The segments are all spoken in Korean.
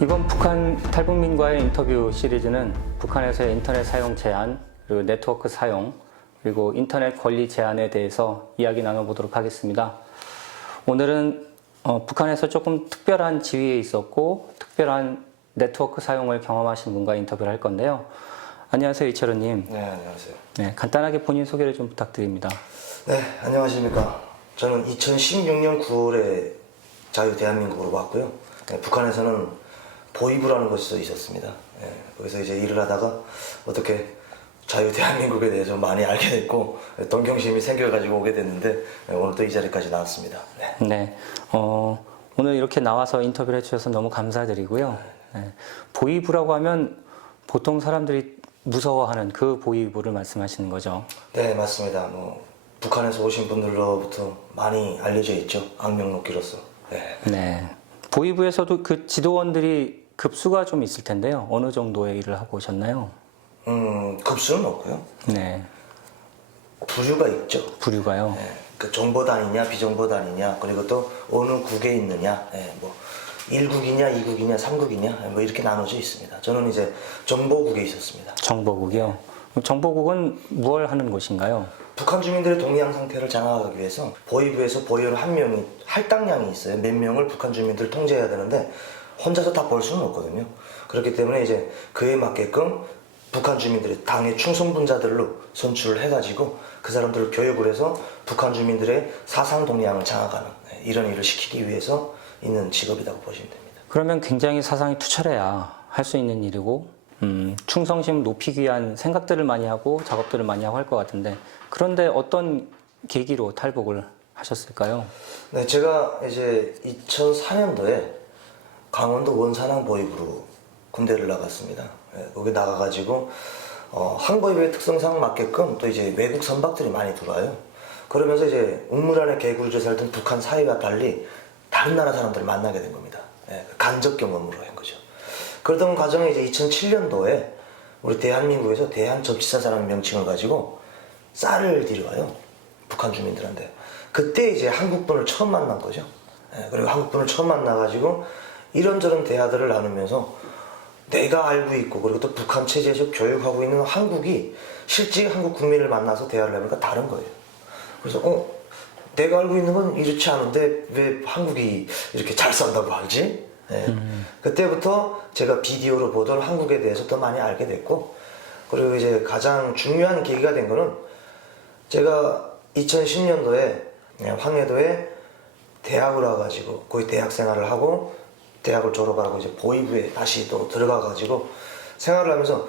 이번 북한 탈북민과의 인터뷰 시리즈는 북한에서의 인터넷 사용 제한, 그리고 네트워크 사용, 그리고 인터넷 권리 제한에 대해서 이야기 나눠보도록 하겠습니다. 오늘은 북한에서 조금 특별한 지위에 있었고 특별한 네트워크 사용을 경험하신 분과 인터뷰를 할 건데요. 안녕하세요, 이철호님. 네, 안녕하세요. 네, 간단하게 본인 소개를 좀 부탁드립니다. 네, 안녕하십니까. 저는 2016년 9월에 자유 대한민국으로 왔고요. 네, 북한에서는 보이부라는 곳에서 있었습니다. 네, 거기서 이제 일을 하다가 어떻게 자유 대한민국에 대해서 많이 알게 됐고 동경심이 생겨가지고 오게 됐는데 오늘 또 이 자리까지 나왔습니다. 네. 네, 오늘 이렇게 나와서 인터뷰를 해주셔서 너무 감사드리고요. 네, 보이부라고 하면 보통 사람들이 무서워하는 그 보이부를 말씀하시는 거죠? 네, 맞습니다. 북한에서 오신 분들로부터 많이 알려져 있죠. 악명높기로서. 네. 네. 보이부에서도 그 지도원들이 급수가 좀 있을 텐데요. 어느 정도의 일을 하고 오셨나요? 급수는 없고요. 네. 부류가 있죠. 부류가요? 네, 그 정보단이냐 비정보단이냐 그리고 또 어느 국에 있느냐, 1국이냐 2국이냐 3국이냐 이렇게 나눠져 있습니다. 저는 이제 정보국에 있었습니다. 정보국이요? 정보국은 뭘 하는 곳인가요? 북한 주민들의 동향 상태를 장악하기 위해서 보이부에서 보이원 한 명이 할당량이 있어요. 몇 명을 북한 주민들을 통제해야 되는데 혼자서 다 볼 수는 없거든요. 그렇기 때문에 이제 그에 맞게끔 북한 주민들의 당의 충성분자들로 선출을 해가지고 그 사람들을 교육을 해서 북한 주민들의 사상 동향을 장악하는 이런 일을 시키기 위해서 있는 직업이라고 보시면 됩니다. 그러면 굉장히 사상이 투철해야 할 수 있는 일이고 충성심을 높이기 위한 생각들을 많이 하고 작업들을 많이 하고 할 것 같은데 그런데 어떤 계기로 탈북을 하셨을까요? 네, 제가 이제 2004년도에 강원도 원산항 보이부로 군대를 나갔습니다. 거기 나가가지고 항보이부의 특성상 맞게끔 또 이제 외국 선박들이 많이 들어와요. 그러면서 이제 우물안에 개구리를 살던 북한 사회와 달리 다른 나라 사람들을 만나게 된 겁니다. 간접 경험으로 한 거죠. 그러던 과정에 이제 2007년도에 우리 대한민국에서 대한접시사라는 명칭을 가지고 쌀을 들여와요. 북한 주민들한테. 그때 이제 한국분을 처음 만난 거죠. 그리고 한국분을 처음 만나가지고 이런저런 대화들을 나누면서 내가 알고 있고 그리고 또 북한 체제에서 교육하고 있는 한국이 실제 한국 국민을 만나서 대화를 해보니까 다른 거예요. 그래서 내가 알고 있는 건 이렇지 않은데 왜 한국이 이렇게 잘 산다고 하지? 그때부터 제가 비디오로 보던 한국에 대해서 더 많이 알게 됐고 그리고 이제 가장 중요한 계기가 된 거는 제가 2010년도에 황해도에 대학을 와가지고 거기 대학 생활을 하고 대학을 졸업하고 이제 보이부에 다시 또 들어가가지고 생활을 하면서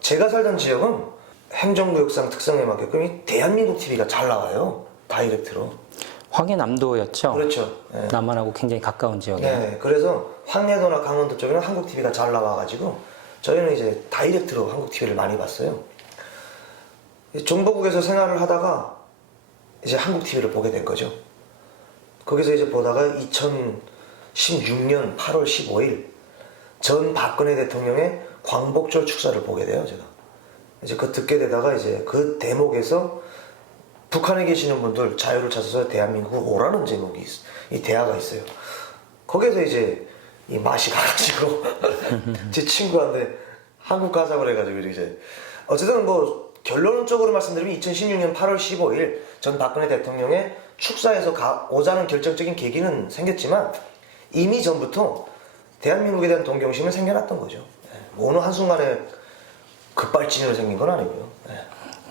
제가 살던 지역은 행정구역상 특성에 맞게끔 이 대한민국 TV가 잘 나와요. 다이렉트로. 황해남도였죠? 그렇죠. 네. 남한하고 굉장히 가까운 지역에. 네, 그래서 황해도나 강원도 쪽에는 한국 TV가 잘 나와가지고 저희는 이제 다이렉트로 한국 TV를 많이 봤어요. 정보국에서 생활을 하다가 이제 한국 TV를 보게 된 거죠. 거기서 이제 보다가 2016년 8월 15일 전 박근혜 대통령의 광복절 축사를 보게 돼요, 제가. 이제 그 듣게 되다가 이제 그 대목에서 북한에 계시는 분들 자유를 찾아서 대한민국 오라는 제목이 이 대화가 있어요. 거기서 이제 이 맛이 가가지고 제 친구한테 한국 가자고 해가지고 이제 어쨌든 결론적으로 말씀드리면 2016년 8월 15일 전 박근혜 대통령의 축사에서 오자는 결정적인 계기는 생겼지만 이미 전부터 대한민국에 대한 동경심은 생겨났던 거죠. 어느 한순간에 급발진으로 생긴 건 아니고요.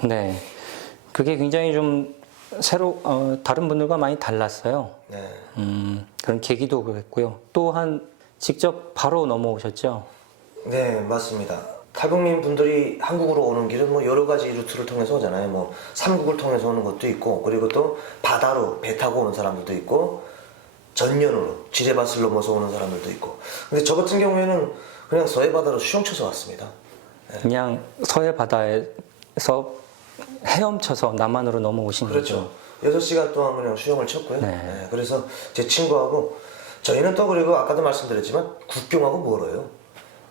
네. 그게 굉장히 좀 다른 분들과 많이 달랐어요. 네. 그런 계기도 그랬고요. 또한 직접 바로 넘어오셨죠? 네, 맞습니다. 탈북민 분들이 한국으로 오는 길은 여러 가지 루트를 통해서 오잖아요. 삼국을 통해서 오는 것도 있고, 그리고 또 바다로 배 타고 오는 사람들도 있고, 전면으로 지뢰밭을 넘어서 오는 사람들도 있고. 근데 저 같은 경우에는 그냥 서해 바다로 수영쳐서 왔습니다. 네. 그냥 서해 바다에서 헤엄쳐서 남한으로 넘어오신 그렇죠. 거죠? 6시간 동안 그냥 수영을 쳤고요. 네. 그래서 제 친구하고 저희는 또 그리고 아까도 말씀드렸지만 국경하고 멀어요.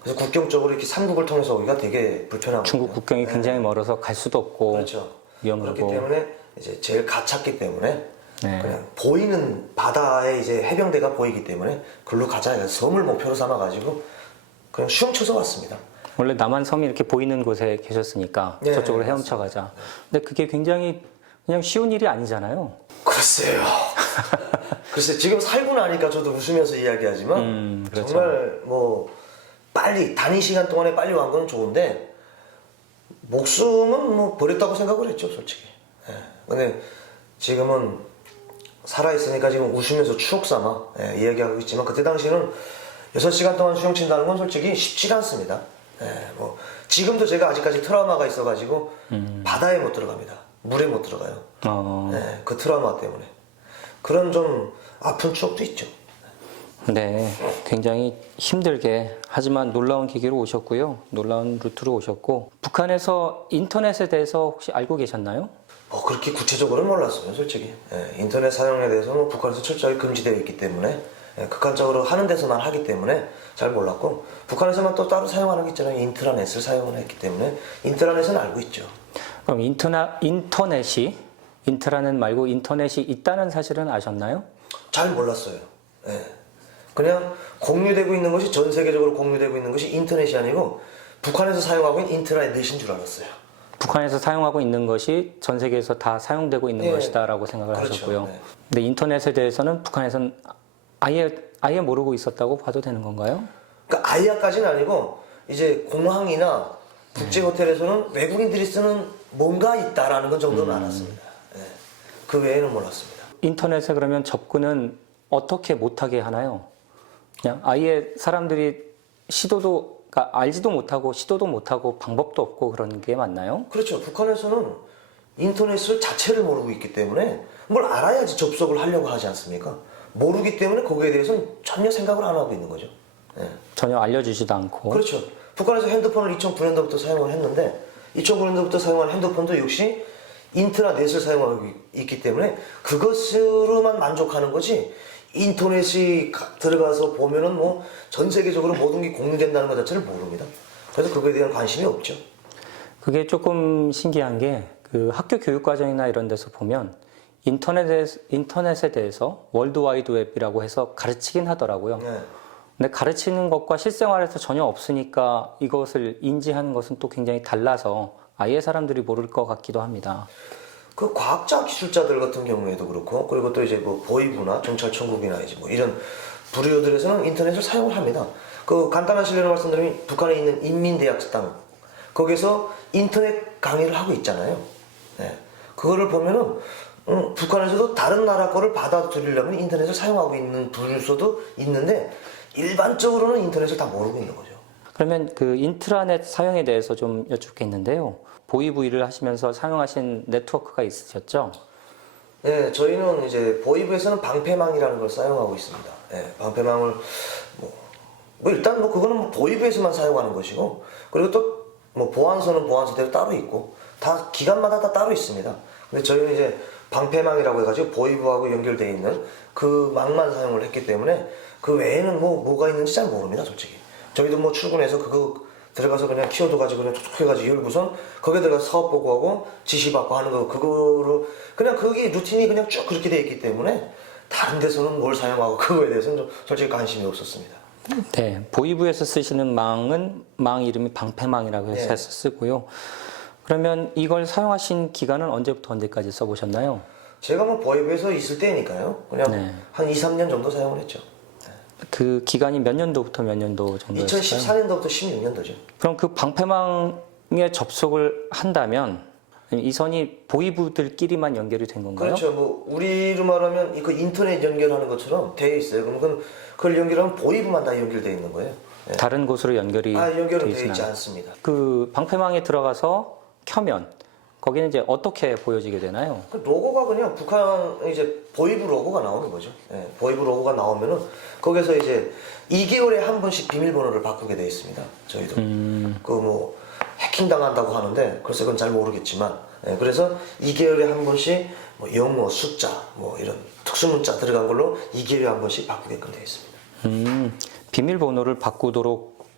그래서 국경 쪽으로 이렇게 삼국을 통해서 오기가 되게 불편하고 중국 국경이 굉장히 멀어서 갈 수도 없고 그렇죠. 위험하고 그렇기 때문에 이제 제일 가깝기 때문에 네. 그냥 보이는 바다에 이제 해병대가 보이기 때문에 글로 가자 해서 섬을 목표로 삼아가지고 그냥 슝쳐서 왔습니다. 원래 남한 섬이 이렇게 보이는 곳에 계셨으니까 네, 저쪽으로 헤엄쳐 가자. 근데 그게 굉장히 그냥 쉬운 일이 아니잖아요. 글쎄요. 글쎄 지금 살고 나니까 저도 웃으면서 이야기하지만 그렇죠. 정말 뭐 빨리 단위 시간 동안에 빨리 완 건 좋은데 목숨은 뭐 버렸다고 생각을 했죠 솔직히. 예. 근데 지금은 살아있으니까 지금 웃으면서 추억 삼아 이야기하고 있지만 그때 당시에는 6시간 동안 수영 친다는 건 솔직히 쉽지가 않습니다. 뭐 지금도 제가 아직까지 트라우마가 있어가지고 바다에 못 들어갑니다. 물에 못 들어가요. 그 트라우마 때문에 그런 좀 아픈 추억도 있죠. 네, 굉장히 힘들게 하지만 놀라운 계기로 오셨고요. 놀라운 루트로 오셨고 북한에서 인터넷에 대해서 혹시 알고 계셨나요? 그렇게 구체적으로는 몰랐어요 솔직히. 인터넷 사용에 대해서는 북한에서 철저히 금지되어 있기 때문에 극한적으로 하는 데서만 하기 때문에 잘 몰랐고 북한에서만 또 따로 사용하는 게 있잖아요. 인트라넷을 사용을 했기 때문에 인트라넷은 알고 있죠. 그럼 인터넷이 인트라넷 말고 인터넷이 있다는 사실은 아셨나요? 잘 몰랐어요. 그냥 공유되고 있는 것이 전 세계적으로 공유되고 있는 것이 인터넷이 아니고 북한에서 사용하고 있는 인트라넷인 줄 알았어요. 북한에서 사용하고 있는 것이 전 세계에서 다 사용되고 있는 것이다라고 생각을 그렇죠. 하셨고요. 네. 근데 인터넷에 대해서는 북한에서는 아예 모르고 있었다고 봐도 되는 건가요? 그러니까 아이야까지는 아니고 이제 공항이나 국제 호텔에서는 외국인들이 쓰는 뭔가 있다라는 건 정도는 알았습니다. 그 외에는 몰랐습니다. 인터넷에 그러면 접근은 어떻게 못하게 하나요? 그냥 아예 사람들이 그러니까 알지도 못하고 시도도 못하고 방법도 없고 그런 게 맞나요? 그렇죠. 북한에서는 인터넷을 자체를 모르고 있기 때문에 뭘 알아야지 접속을 하려고 하지 않습니까? 모르기 때문에 거기에 대해서는 전혀 생각을 안 하고 있는 거죠. 전혀 알려주지도 않고. 그렇죠. 북한에서 핸드폰을 2009년도부터 사용을 했는데 2009년도부터 사용한 핸드폰도 역시 인트라넷을 사용하고 있기 때문에 그것으로만 만족하는 거지 인터넷이 들어가서 보면은 뭐 전 세계적으로 모든 게 공유된다는 것 자체를 모릅니다. 그래서 그거에 대한 관심이 없죠. 그게 조금 신기한 게 그 학교 교육 과정이나 이런 데서 보면 인터넷에 대해서 월드와이드 웹이라고 해서 가르치긴 하더라고요. 근데 가르치는 것과 실생활에서 전혀 없으니까 이것을 인지하는 것은 또 굉장히 달라서 아예 사람들이 모를 것 같기도 합니다. 그 과학자 기술자들 같은 경우에도 그렇고 그리고 또 이제 뭐 보이부나 경찰청국이나 이제 뭐 이런 부류들에서는 인터넷을 사용을 합니다. 그 간단한 실례로 말씀드리면 북한에 있는 인민대학당 거기서 인터넷 강의를 하고 있잖아요. 그거를 보면은 북한에서도 다른 나라 거를 받아들이려면 인터넷을 사용하고 있는 부류소도 있는데 일반적으로는 인터넷을 다 모르고 있는 거죠. 그러면 그 인트라넷 사용에 대해서 좀 여쭙겠는데요. 보이부 일을 하시면서 사용하신 네트워크가 있으셨죠? 네, 저희는 이제 보이부에서는 방패망이라는 걸 사용하고 있습니다. 방패망을 뭐 일단 뭐 그거는 뭐 보이부에서만 사용하는 것이고 그리고 또 뭐 보안소는 보안소대로 따로 있고 다 기관마다 다 따로 있습니다. 근데 저희는 이제 방패망이라고 해가지고 보이부하고 연결되어 있는 그 망만 사용을 했기 때문에 그 외에는 뭐가 있는지 잘 모릅니다, 솔직히. 저희도 뭐 출근해서 그거 들어가서 그냥 키워드 가지고 그냥 툭툭 해가지고 열고선 거기에 들어가서 사업 보고하고 지시받고 하는 거 그거로 그냥 그게 루틴이 그냥 쭉 그렇게 돼 있기 때문에 다른 데서는 뭘 사용하고 그거에 대해서는 좀 솔직히 관심이 없었습니다. 네, 보이부에서 쓰시는 망 이름이 방패망이라고 해서 네. 쓰고요. 그러면 이걸 사용하신 기간은 언제부터 언제까지 써보셨나요? 제가 뭐 보이부에서 있을 때니까요. 그냥 네. 한 2, 3년 정도 사용을 했죠. 그 기간이 몇 년도부터 몇 년도 정도였어요? 2014년도부터 16년도죠. 그럼 그 방패망에 접속을 한다면 이 선이 보이부들끼리만 연결이 된 건가요? 그렇죠. 뭐 우리로 말하면 그 인터넷 연결하는 것처럼 되어 있어요. 그럼 그걸 연결하면 보이부만 다 연결되어 있는 거예요. 다른 곳으로 연결이 연결은 되어 되어 있지 않- 않습니다. 그 방패망에 들어가서 켜면 거기는 이제 어떻게 보여지게 되나요? 그 로고가 그냥 북한 이제 보이부 로고가 나오는 거죠. 보이부 로고가 나오면은 거기서 이제 2개월에 한 번씩 비밀번호를 바꾸게 되어 있습니다. 저희도 그 뭐 해킹 당한다고 하는데 글쎄 그건 잘 모르겠지만 그래서 2개월에 한 번씩 뭐 영어, 숫자 뭐 이런 특수문자 들어간 걸로 2개월에 한 번씩 바꾸게끔 되어 있습니다. 비밀번호를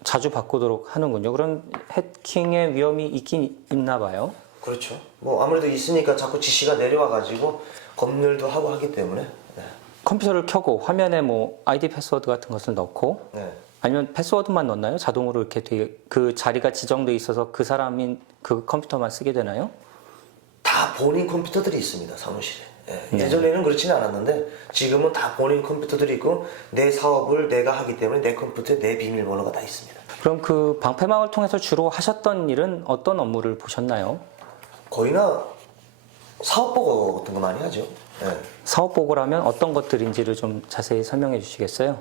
자주 바꾸도록 하는군요. 그런 해킹의 위험이 있긴 있나 봐요. 그렇죠. 뭐 아무래도 있으니까 자꾸 지시가 내려와가지고 검열도 하고 하기 때문에. 네. 컴퓨터를 켜고 화면에 뭐 아이디 패스워드 같은 것을 넣고 네. 아니면 패스워드만 넣나요? 자동으로 이렇게 그 자리가 지정돼 있어서 그 사람인 그 컴퓨터만 쓰게 되나요? 다 본인 컴퓨터들이 있습니다, 사무실에. 예. 네. 예전에는 그렇지는 않았는데 지금은 다 본인 컴퓨터들이 있고 내 사업을 내가 하기 때문에 내 컴퓨터에 내 비밀번호가 다 있습니다. 그럼 그 방패막을 통해서 주로 하셨던 일은 어떤 업무를 보셨나요? 거의나 사업 보고 같은 거 많이 하죠. 예. 사업 보고라면 어떤 것들인지를 좀 자세히 설명해 주시겠어요?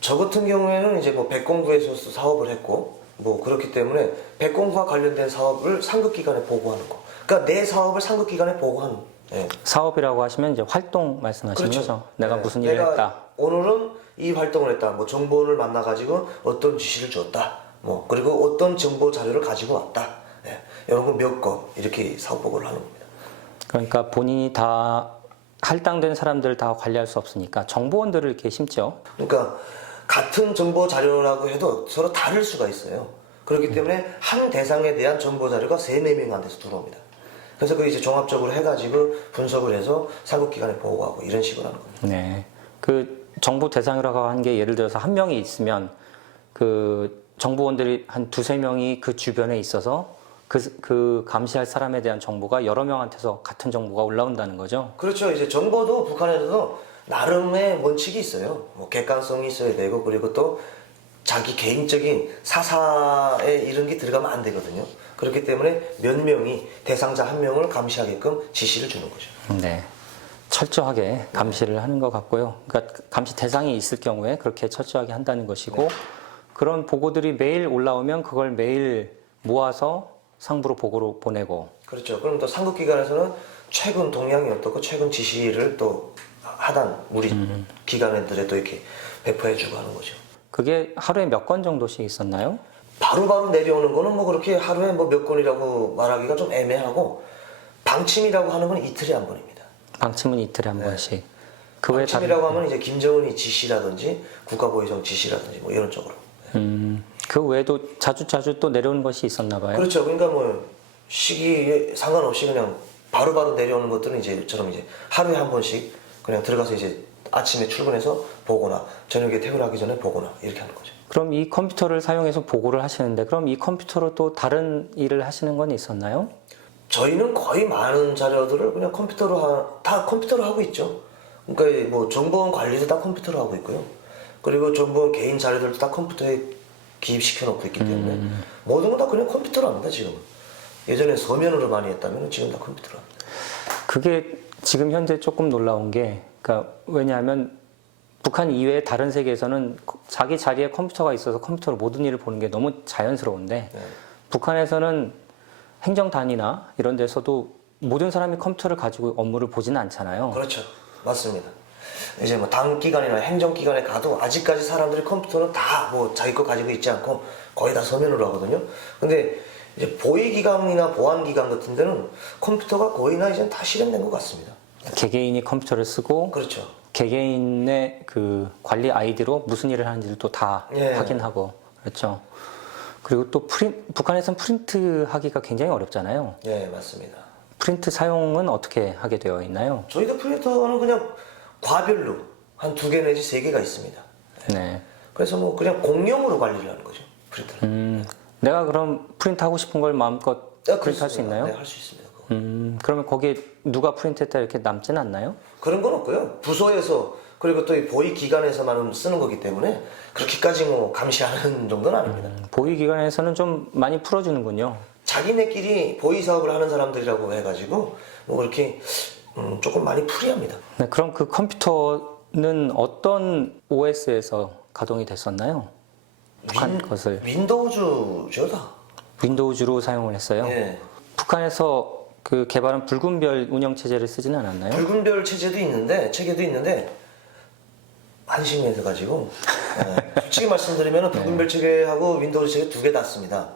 저 같은 경우에는 이제 뭐 백공구에서 사업을 했고 뭐 그렇기 때문에 백공구와 관련된 사업을 상급기관에 보고하는 거. 그러니까 내 사업을 상급기관에 보고하는. 예. 사업이라고 하시면 이제 활동 말씀하시는 그렇죠. 거죠? 내가 네. 무슨 일을 내가 했다. 오늘은 이 활동을 했다. 뭐 정보원을 만나가지고 어떤 지시를 줬다. 뭐 그리고 어떤 정보 자료를 가지고 왔다. 예. 이런 거 몇 건 이렇게 사업 보고를 하는 겁니다. 그러니까 본인이 다 할당된 사람들 다 관리할 수 없으니까 정보원들을 이렇게 심죠. 그러니까 같은 정보 자료라고 해도 서로 다를 수가 있어요. 그렇기 때문에 한 대상에 대한 정보 자료가 3-4명한테서 들어옵니다. 그래서 그 이제 종합적으로 해가지고 분석을 해서 상급기관에 보고하고 이런 식으로 하는 겁니다. 네. 그 정보 대상이라고 하는 게 예를 들어서 한 명이 있으면 그 정보원들이 한 2-3명이 그 주변에 있어서 그 감시할 사람에 대한 정보가 여러 명한테서 같은 정보가 올라온다는 거죠. 그렇죠. 이제 정보도 북한에서도 나름의 원칙이 있어요. 뭐 객관성이 있어야 되고 그리고 또 자기 개인적인 사사에 이런 게 들어가면 안 되거든요. 그렇기 때문에 몇 명이 대상자 한 명을 감시하게끔 지시를 주는 거죠. 네. 철저하게 감시를 하는 것 같고요. 그러니까 감시 대상이 있을 경우에 그렇게 철저하게 한다는 것이고 그런 보고들이 매일 올라오면 그걸 매일 모아서 상부로 보고로 보내고 그렇죠. 그럼 또 상급기관에서는 최근 동향이 어떻고 최근 지시를 또 하단 우리 기관들에 또 이렇게 배포해주고 하는 거죠. 그게 하루에 몇 건 정도씩 있었나요? 바로바로 내려오는 거는 뭐 그렇게 하루에 뭐 몇 건이라고 말하기가 좀 애매하고 방침이라고 하는 건 이틀에 한 번입니다. 방침은 이틀에 한 번씩. 그 외에 방침이라고 하면 이제 김정은이 지시라든지 국가보위성 지시라든지 뭐 이런 쪽으로. 그 외에도 자주 또 내려오는 것이 있었나 봐요. 그렇죠. 그러니까 뭐 시기에 상관없이 그냥 바로바로 내려오는 것들은 이제 저처럼 이제 하루에 한 번씩 그냥 들어가서 이제 아침에 출근해서 보거나 저녁에 퇴근하기 전에 보거나 이렇게 하는 거죠. 그럼 이 컴퓨터를 사용해서 보고를 하시는데 그럼 이 컴퓨터로 또 다른 일을 하시는 건 있었나요? 저희는 거의 많은 자료들을 그냥 다 컴퓨터로 하고 있죠. 그러니까 뭐 정보원 관리도 다 컴퓨터로 하고 있고요. 그리고 정보원 개인 자료들도 다 컴퓨터에 기입시켜 놓고 있기 때문에 모든 건 다 그냥 컴퓨터로 합니다, 지금은. 예전에 서면으로 많이 했다면 지금 다 컴퓨터로 합니다. 그게 지금 현재 조금 놀라운 게 그러니까 왜냐하면 북한 이외의 다른 세계에서는 자기 자리에 컴퓨터가 있어서 컴퓨터로 모든 일을 보는 게 너무 자연스러운데 네. 북한에서는 행정단이나 이런 데서도 모든 사람이 컴퓨터를 가지고 업무를 보지는 않잖아요. 그렇죠. 맞습니다. 이제 뭐 당기관이나 행정기관에 가도 아직까지 사람들이 컴퓨터는 다 뭐 자기 거 가지고 있지 않고 거의 다 서면으로 하거든요. 근데 이제 보위기관이나 보안기관 같은 데는 컴퓨터가 거의나 이제 다 실현된 것 같습니다. 개개인이 컴퓨터를 쓰고 그렇죠. 개개인의 그 관리 아이디로 무슨 일을 하는지를 또 다 예. 확인하고 그렇죠. 그리고 또 북한에서는 프린트 하기가 굉장히 어렵잖아요. 예, 맞습니다. 프린트 사용은 어떻게 하게 되어 있나요? 저희도 프린터는 그냥 과별로 한 2개 내지 3개가 있습니다. 네. 그래서 뭐 그냥 공용으로 관리를 하는 거죠, 프린터는. 내가 그럼 프린트 하고 싶은 걸 마음껏 프린트 할 수 있나요? 네, 할 수 있습니다. 그거. 그러면 거기에 누가 프린트했다 이렇게 남지는 않나요? 그런 건 없고요. 부서에서 그리고 또 이 보위기관에서만 쓰는 거기 때문에 그렇게까지 뭐 감시하는 정도는 아닙니다. 보위기관에서는 좀 많이 풀어주는군요. 자기네끼리 보위 사업을 하는 사람들이라고 해가지고 뭐 그렇게 조금 많이 풀이합니다. 네, 그럼 그 컴퓨터는 어떤 OS에서 가동이 됐었나요? 북한 것을 윈도우즈죠 다. 윈도우즈로 사용을 했어요. 예. 북한에서 그 개발한 붉은 별 운영 체제를 쓰지는 않았나요? 붉은 별 체계도 있는데 안심해서 가지고 솔직히 말씀드리면 붉은 별 체계하고 윈도우 체계 2개 다 씁니다.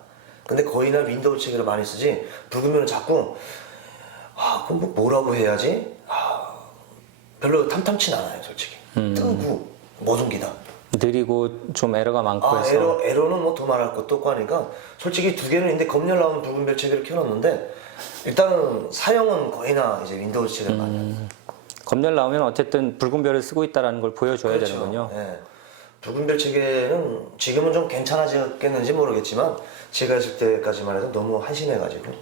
근데 거의나 윈도우 체계를 많이 쓰지 붉은 별은 자꾸 그럼 뭐라고 해야지 별로 탐탐치 않아요, 솔직히. 뜨고 모든 게 다. 느리고 좀 에러가 많고 아, 해서 에러는 뭐 더 말할 것도 없고 하니까 솔직히 두 개는 있는데 검열 나오는 붉은 별 체계를 켜놨는데 일단은 사용은 거의나 이제 윈도우 체계를 많이 해요. 검열 나오면 어쨌든 붉은 별을 쓰고 있다는 걸 보여줘야 그렇죠. 되는군요. 예. 붉은 별 체계는 지금은 좀 괜찮아졌겠는지 모르겠지만 제가 있을 때까지만 해도 너무 한심해가지고.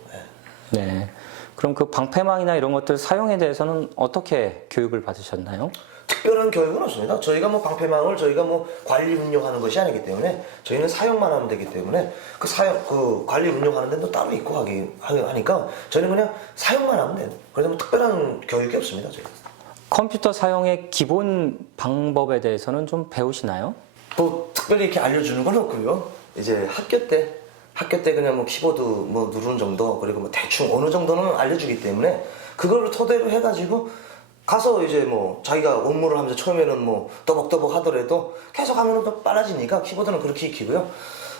예. 네. 그럼 그 방패망이나 이런 것들 사용에 대해서는 어떻게 교육을 받으셨나요? 특별한 교육은 없습니다. 저희가 뭐 방패망을 저희가 뭐 관리 운영하는 것이 아니기 때문에 저희는 사용만 하면 되기 때문에 그 관리 운영하는 데는 또 따로 있고 하니까 저희는 그냥 사용만 하면 돼요. 그래서 뭐 특별한 교육이 없습니다. 저희. 컴퓨터 사용의 기본 방법에 대해서는 좀 배우시나요? 뭐 특별히 이렇게 알려주는 건 없고요. 이제 학교 때 그냥 뭐 키보드 뭐 누르는 정도 그리고 뭐 대충 어느 정도는 알려주기 때문에 그걸 토대로 해가지고 가서 이제 뭐 자기가 업무를 하면서 처음에는 뭐 떠벅떠벅 하더라도 계속 하면 또 빨라지니까 키보드는 그렇게 익히고요.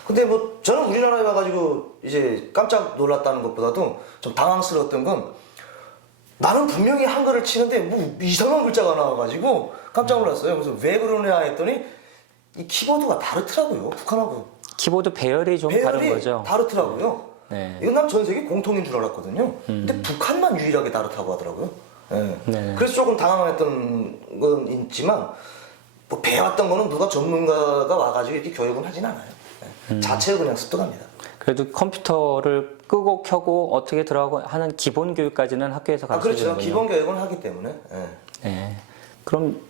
근데 뭐 저는 우리나라에 와가지고 이제 깜짝 놀랐다는 것보다도 좀 당황스러웠던 건 나는 분명히 한글을 치는데 뭐 이상한 글자가 나와가지고 깜짝 놀랐어요. 그래서 왜 그러냐 했더니 이 키보드가 다르더라고요. 북한하고. 키보드 배열이 좀 다른 배열이 거죠? 다르더라고요. 네. 이건 난 전 세계 공통인 줄 알았거든요. 근데 북한만 유일하게 다르다고 하더라고요. 예. 네. 그래서 조금 당황했던 건 있지만 뭐 배웠던 거는 누가 전문가가 와가지고 이렇게 교육은 하진 않아요. 예. 자체로 그냥 습득합니다. 그래도 컴퓨터를 끄고 켜고 어떻게 들어가고 하는 기본 교육까지는 학교에서 그렇죠. 가르쳐주는군요. 기본 교육은 하기 때문에. 예. 네. 그럼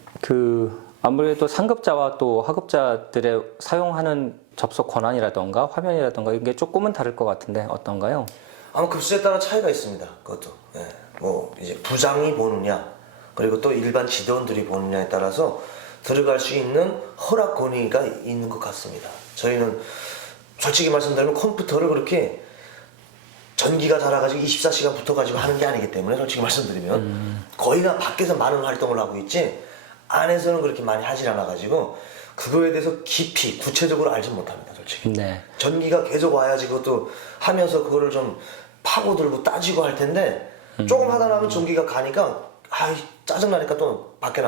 아무래도 상급자와 또 하급자들의 사용하는 접속 권한이라던가 화면이라던가 이게 조금은 다를 것 같은데 어떤가요? 아마 급수에 따라 차이가 있습니다. 그것도. 예. 뭐 이제 부장이 보느냐 그리고 또 일반 직원들이 보느냐에 따라서 들어갈 수 있는 허락 권위가 있는 것 같습니다. 저희는 솔직히 말씀드리면 컴퓨터를 그렇게 전기가 달아가지고 24시간 붙어가지고 하는 게 아니기 때문에 솔직히 말씀드리면 거의나 밖에서 많은 활동을 하고 있지 안에서는 그렇게 많이 하질 않아가지고 그거에 대해서 깊이 구체적으로 알지 못합니다. 솔직히. 네. 전기가 계속 와야지 그것도 하면서 그거를 좀 파고들고 따지고 할 텐데 조금 하다 나면 전기가 가니까 짜증나니까 또 밖에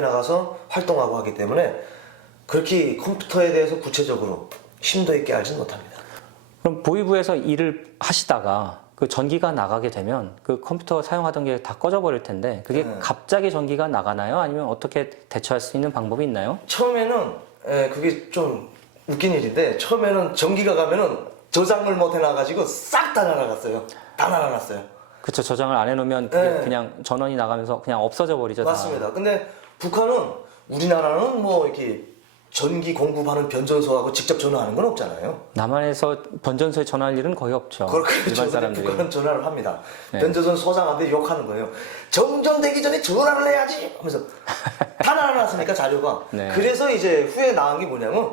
나가서 활동하고 하기 때문에 그렇게 컴퓨터에 대해서 구체적으로 심도 있게 알지는 못합니다. 그럼 보이부에서 일을 하시다가 그 전기가 나가게 되면 그 컴퓨터 사용하던 게 다 꺼져 버릴 텐데 그게 갑자기 전기가 나가나요? 아니면 어떻게 대처할 수 있는 방법이 있나요? 처음에는 그게 좀 웃긴 일인데 처음에는 전기가 가면은 저장을 못 해놔가지고 싹 다 날아갔어요. 다 날아갔어요. 그렇죠. 저장을 안 해놓으면 그게 네. 그냥 전원이 나가면서 그냥 없어져 버리죠. 다. 맞습니다. 근데 북한은 우리나라는 뭐 이렇게 전기 공급하는 변전소하고 직접 전화하는 건 없잖아요. 남한에서 변전소에 전화할 일은 거의 없죠. 그렇죠. 일반 근데 사람들이. 북한은 전화를 합니다. 네. 변전소 소장한테 욕하는 거예요. 정전되기 전에 전화를 해야지 하면서 다 날아났으니까 자료가. 네. 그래서 이제 후에 나온 게 뭐냐면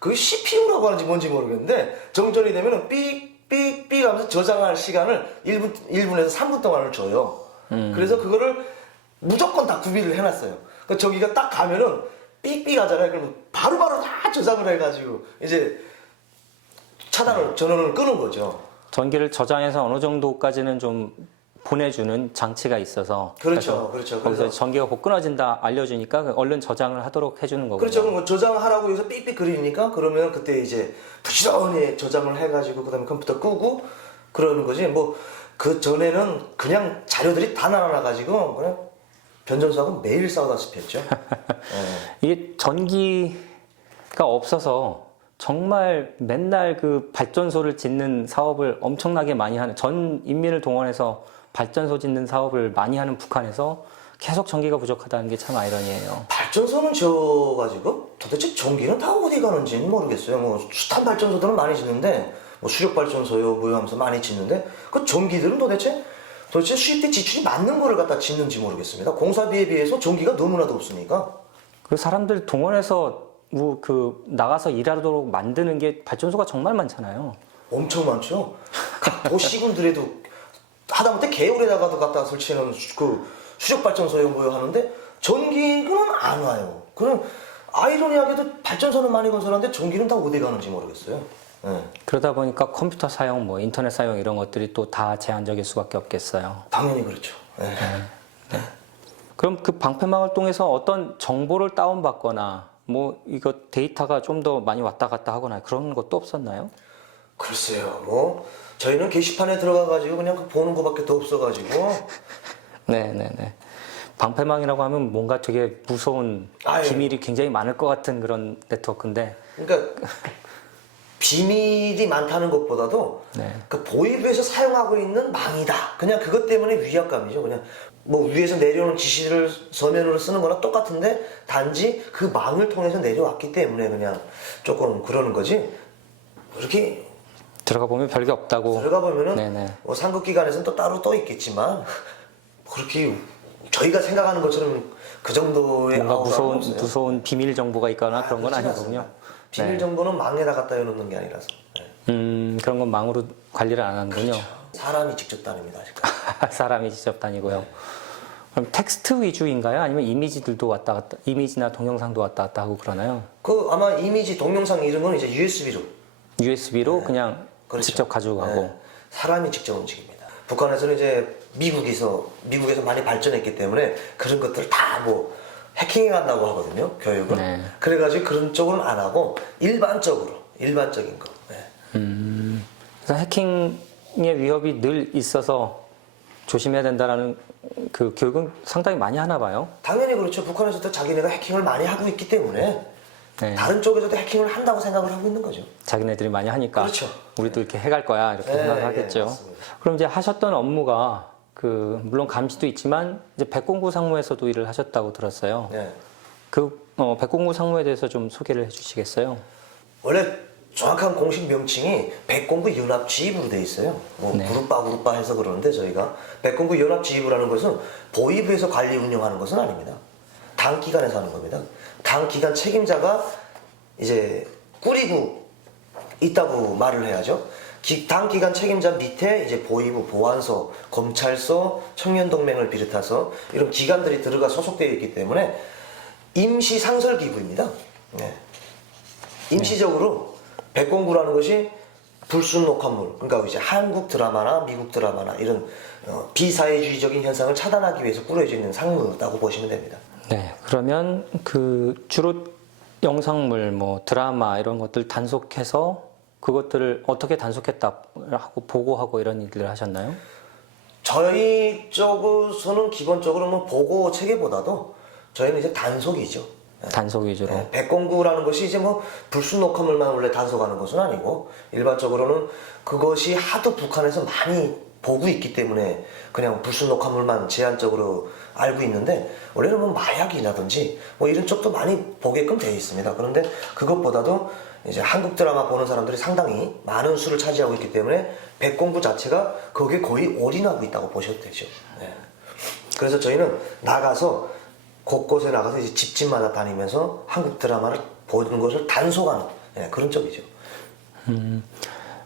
그 CPU라고 하는지 뭔지 모르겠는데 정전이 되면은 삑삑삑 하면서 저장할 시간을 1분에서 3분 동안을 줘요. 그래서 그거를 무조건 다 구비를 해놨어요. 그 저기가 딱 가면은 삑삑 하잖아요. 그러면 바로바로 다 저장을 해가지고 이제 전원을 끄는 거죠. 전기를 저장해서 어느 정도까지는 좀 보내주는 장치가 있어서 그렇죠. 그래서 그렇죠. 거기서 그래서 전기가 곧 끊어진다 알려주니까 얼른 저장을 하도록 해주는 거군요. 그렇죠. 그럼 저장하라고 해서 삑삑 그리니까 그러면 그때 이제 부지런히 저장을 해가지고 그다음에 컴퓨터 끄고 그러는 거지. 뭐 그 전에는 그냥 자료들이 다 날아나가지고 그냥 변전소하고 매일 싸우다시피 했죠. 이게 전기가 없어서 정말 맨날 그 발전소를 짓는 사업을 엄청나게 많이 하는 전 인민을 동원해서 발전소 짓는 사업을 많이 하는 북한에서 계속 전기가 부족하다는 게 참 아이러니해요. 발전소는 지어가지고 도대체 전기는 다 어디 가는지는 모르겠어요. 뭐 수탄 발전소들은 많이 짓는데 뭐 수력 발전소요 뭐요 하면서 많이 짓는데 그 전기들은 도대체 수입대 지출이 맞는 거를 갖다 짓는지 모르겠습니다. 공사비에 비해서 전기가 너무나도 없으니까. 그 사람들 동원해서 나가서 일하도록 만드는 게 발전소가 정말 많잖아요. 엄청 많죠. 각 도시군들에도 하다못해 개울에다가도 갖다 설치해놓은 그 수력 발전소요 뭐요 하는데 전기는 안 와요. 그럼 아이러니하게도 발전소는 많이 건설하는데 전기는 다 어디 가는지 모르겠어요. 네. 그러다 보니까 컴퓨터 사용, 뭐 인터넷 사용 이런 것들이 또 다 제한적일 수밖에 없겠어요. 당연히 그렇죠. 네. 그럼 그 방패망을 통해서 어떤 정보를 다운받거나 뭐 이거 데이터가 좀 더 많이 왔다 갔다 하거나 그런 것도 없었나요? 글쎄요, 뭐 저희는 게시판에 들어가가지고 그냥 그 보는 거밖에 더 없어가지고. 네네네. 방패망이라고 하면 뭔가 되게 무서운 아유. 비밀이 굉장히 많을 것 같은 그런 네트워크인데. 그러니까 비밀이 많다는 것보다도 네. 그 보이브에서 사용하고 있는 망이다. 그냥 그것 때문에 위압감이죠. 그냥 뭐 위에서 내려오는 지시를 서면으로 쓰는 거랑 똑같은데 단지 그 망을 통해서 내려왔기 때문에 그냥 조금 그러는 거지. 그렇게 들어가 보면 별게 없다고. 들어가 보면은 네네. 뭐 상급기관에서는 또 따로 또 있겠지만 그렇게 저희가 생각하는 것처럼 그 정도의 뭔가 아우라는 없어요. 무서운 비밀 정보가 있거나 그런 건 그렇진 아니군요. 않습니다. 비밀 네. 정보는 망에다 갖다 해놓는 게 아니라서. 네. 그런 건 망으로 관리를 안 하는군요. 사람이 직접 다닙니다. 아직까지. 사람이 직접 다니고요. 그럼 텍스트 위주인가요? 아니면 이미지들도 왔다 갔다, 이미지나 동영상도 왔다 갔다 하고 그러나요? 그 아마 이미지 동영상 이런 건 이제 USB로 USB로 그냥 그렇죠. 직접 가지고 가고. 네. 사람이 직접 움직입니다. 북한에서는 이제 미국에서 많이 발전했기 때문에 그런 것들을 다 뭐 해킹해 간다고 하거든요. 교육을. 네. 그래가지고 그런 쪽으로는 안 하고 일반적인 거. 네. 그래서 해킹의 위협이 늘 있어서 조심해야 된다라는 그 교육은 상당히 많이 하나 봐요. 당연히 그렇죠. 북한에서도 자기네가 해킹을 많이 하고 있기 때문에 네. 다른 쪽에서도 해킹을 한다고 생각을 하고 있는 거죠. 자기네들이 많이 하니까 그렇죠. 우리도 이렇게 해갈 거야 이렇게 네, 생각을 네, 하겠죠. 맞습니다. 그럼 이제 하셨던 업무가 그 물론 감시도 있지만 이제 백공구 상무에서도 일을 하셨다고 들었어요. 네. 그 백공구 상무에 대해서 좀 소개를 해주시겠어요? 원래 정확한 공식 명칭이 백공부 연합지휘부로 돼 있어요. 뭐 네. 그룹바 해서 그러는데 저희가 백공부 연합지휘부라는 것은 보위부에서 관리 운영하는 것은 아닙니다. 당 기관에서 하는 겁니다. 당 기관 책임자가 이제 꾸리고 있다고 말을 해야죠. 당 기관 책임자 밑에 이제 보위부, 보안소, 검찰소, 청년동맹을 비롯해서 이런 기관들이 들어가 소속되어 있기 때문에 임시 상설 기구입니다. 네. 임시적으로 백공구라는 것이 불순 녹화물, 그러니까 이제 한국 드라마나 미국 드라마나 이런 비사회주의적인 현상을 차단하기 위해서 꾸려져 있는 상무라고 보시면 됩니다. 네. 그러면 그 주로 영상물, 뭐 드라마 이런 것들 단속해서 그것들을 어떻게 단속했다 하고 보고하고 이런 일들을 하셨나요? 저희 쪽에서는 기본적으로 뭐 보고 체계보다도 저희는 이제 단속이죠. 단속 위주로. 네, 백공구라는 것이 이제 뭐 불순 녹화물만 원래 단속하는 것은 아니고 일반적으로는 그것이 하도 북한에서 많이 보고 있기 때문에 그냥 불순 녹화물만 제한적으로 알고 있는데 원래는 뭐 마약이라든지 뭐 이런 쪽도 많이 보게끔 되어 있습니다. 그런데 그것보다도 이제 한국 드라마 보는 사람들이 상당히 많은 수를 차지하고 있기 때문에 백공구 자체가 거기에 거의 올인하고 있다고 보셔도 되죠. 네. 그래서 저희는 나가서 곳곳에 나가서 이제 집집마다 다니면서 한국 드라마를 보는 것을 단속하는 그런 쪽이죠.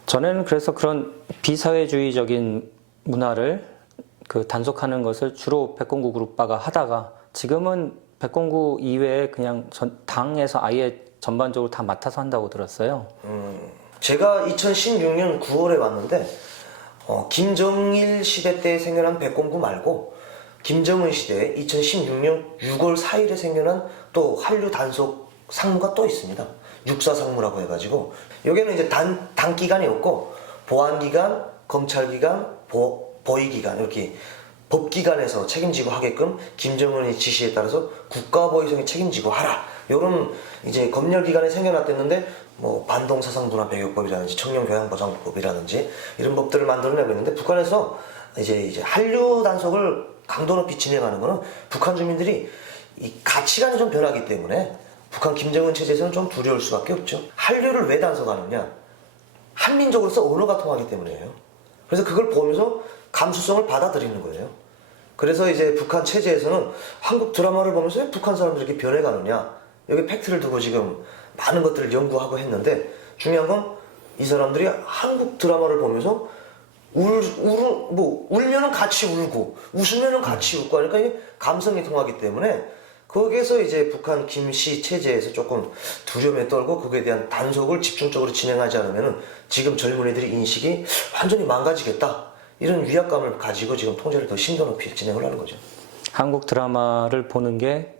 저는 그래서 그런 비사회주의적인 문화를 그 단속하는 것을 주로 백공구 그룹바가 하다가 지금은 백공구 이외에 그냥 당에서 아예 전반적으로 다 맡아서 한다고 들었어요. 제가 2016년 9월에 왔는데 김정일 시대 때 생겨난 백공구 말고 김정은 시대 2016년 6월 4일에 생겨난 또 한류 단속 상무가 또 있습니다. 육사 상무라고 해가지고 여기는 이제 당 기관이 없고 보안기관, 검찰기관, 보위기관 이렇게 법기관에서 책임지고 하게끔 김정은의 지시에 따라서 국가보위성에 책임지고 하라. 이런 이제 검열기관이 생겨났댔는데 뭐 반동사상분화 배격법이라든지 청년교양보장법이라든지 이런 법들을 만들어내고 있는데 북한에서 이제 한류 단속을 강도 높이 진행하는 거는 북한 주민들이 이 가치관이 좀 변하기 때문에 북한 김정은 체제에서는 좀 두려울 수밖에 없죠. 한류를 왜 단속하느냐? 한민족으로서 언어가 통하기 때문이에요. 그래서 그걸 보면서 감수성을 받아들이는 거예요. 그래서 이제 북한 체제에서는 한국 드라마를 보면서 왜 북한 사람들이 이렇게 변해가느냐? 여기 팩트를 두고 지금 많은 것들을 연구하고 했는데 중요한 건 이 사람들이 한국 드라마를 보면서 울면은 같이 울고 웃으면은 같이 웃고 하니까 이게 감성이 통하기 때문에 거기에서 이제 북한 김씨 체제에서 조금 두려움에 떨고 그거에 대한 단속을 집중적으로 진행하지 않으면은 지금 젊은이들의 인식이 완전히 망가지겠다. 이런 위압감을 가지고 지금 통제를 더 심도 높이 진행을 하는 거죠. 한국 드라마를 보는 게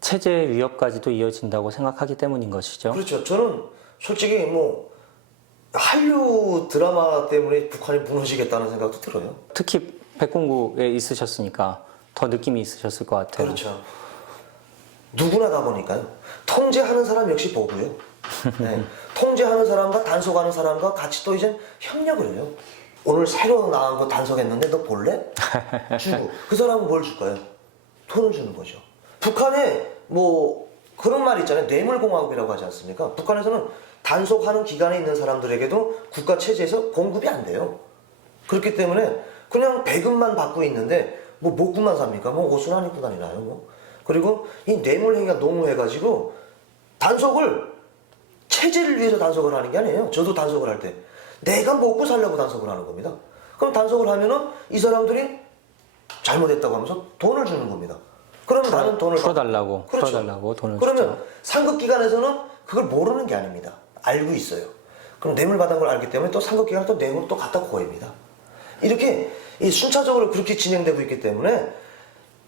체제 위협까지도 이어진다고 생각하기 때문인 것이죠. 그렇죠. 저는 솔직히 뭐 한류 드라마 때문에 북한이 무너지겠다는 생각도 들어요. 특히 백군구에 있으셨으니까 더 느낌이 있으셨을 것 같아요. 그렇죠. 누구나 다 보니까요. 통제하는 사람 역시 보고요. 네. 통제하는 사람과 단속하는 사람과 같이 또 이제 협력을 해요. 오늘 새로 나온 거 단속했는데 너 볼래? 주고. 그 사람은 뭘 줄까요? 돈을 주는 거죠. 북한에 뭐 그런 말 있잖아요. 뇌물공화국이라고 하지 않습니까? 북한에서는 단속하는 기관에 있는 사람들에게도 국가 체제에서 공급이 안 돼요. 그렇기 때문에 그냥 배급만 받고 있는데 뭐 먹고만 삽니까? 뭐 옷은 안 입고 다니나요? 뭐. 그리고 이 뇌물 행위가 농후해가지고 단속을 체제를 위해서 단속을 하는 게 아니에요. 저도 단속을 할 때 내가 먹고 살려고 단속을 하는 겁니다. 그럼 단속을 하면은 이 사람들이 잘못했다고 하면서 돈을 주는 겁니다. 그러면 나는 돈을 풀어달라고 그렇죠. 풀어달라고 돈을 그러면 주죠. 상급기관에서는 그걸 모르는 게 아닙니다. 알고 있어요. 그럼 뇌물 받은 걸 알기 때문에 또 상급기관에 또 뇌물을 또 갖다 구입니다. 이렇게 이 순차적으로 그렇게 진행되고 있기 때문에